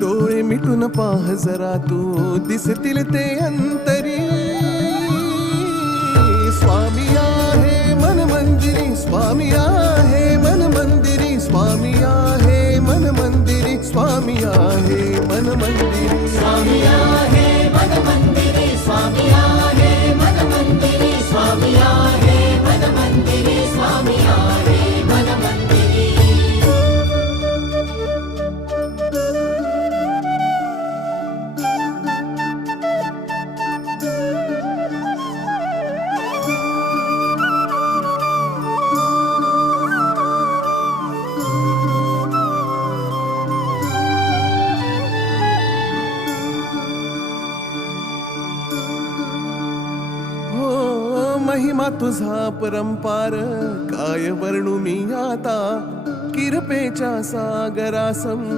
डोळे मिटून पाह जरा तू दिसतील ते अंतरी. स्वामी आहे मन मंदिरी, स्वामी आहे मन मंदिरी, स्वामी आहे मन मंदिरी, स्वामी आहे मन मंदिरी. स्वामी आहे मन मंदिरी, स्वामी आहे मन मंदिरी, स्वामी आहे मन मंदिरी, स्वामी आहे मन मंदिरी. महिमा तुझा परंपार काय वर्णू मी आता. किरपेच्या सागरासम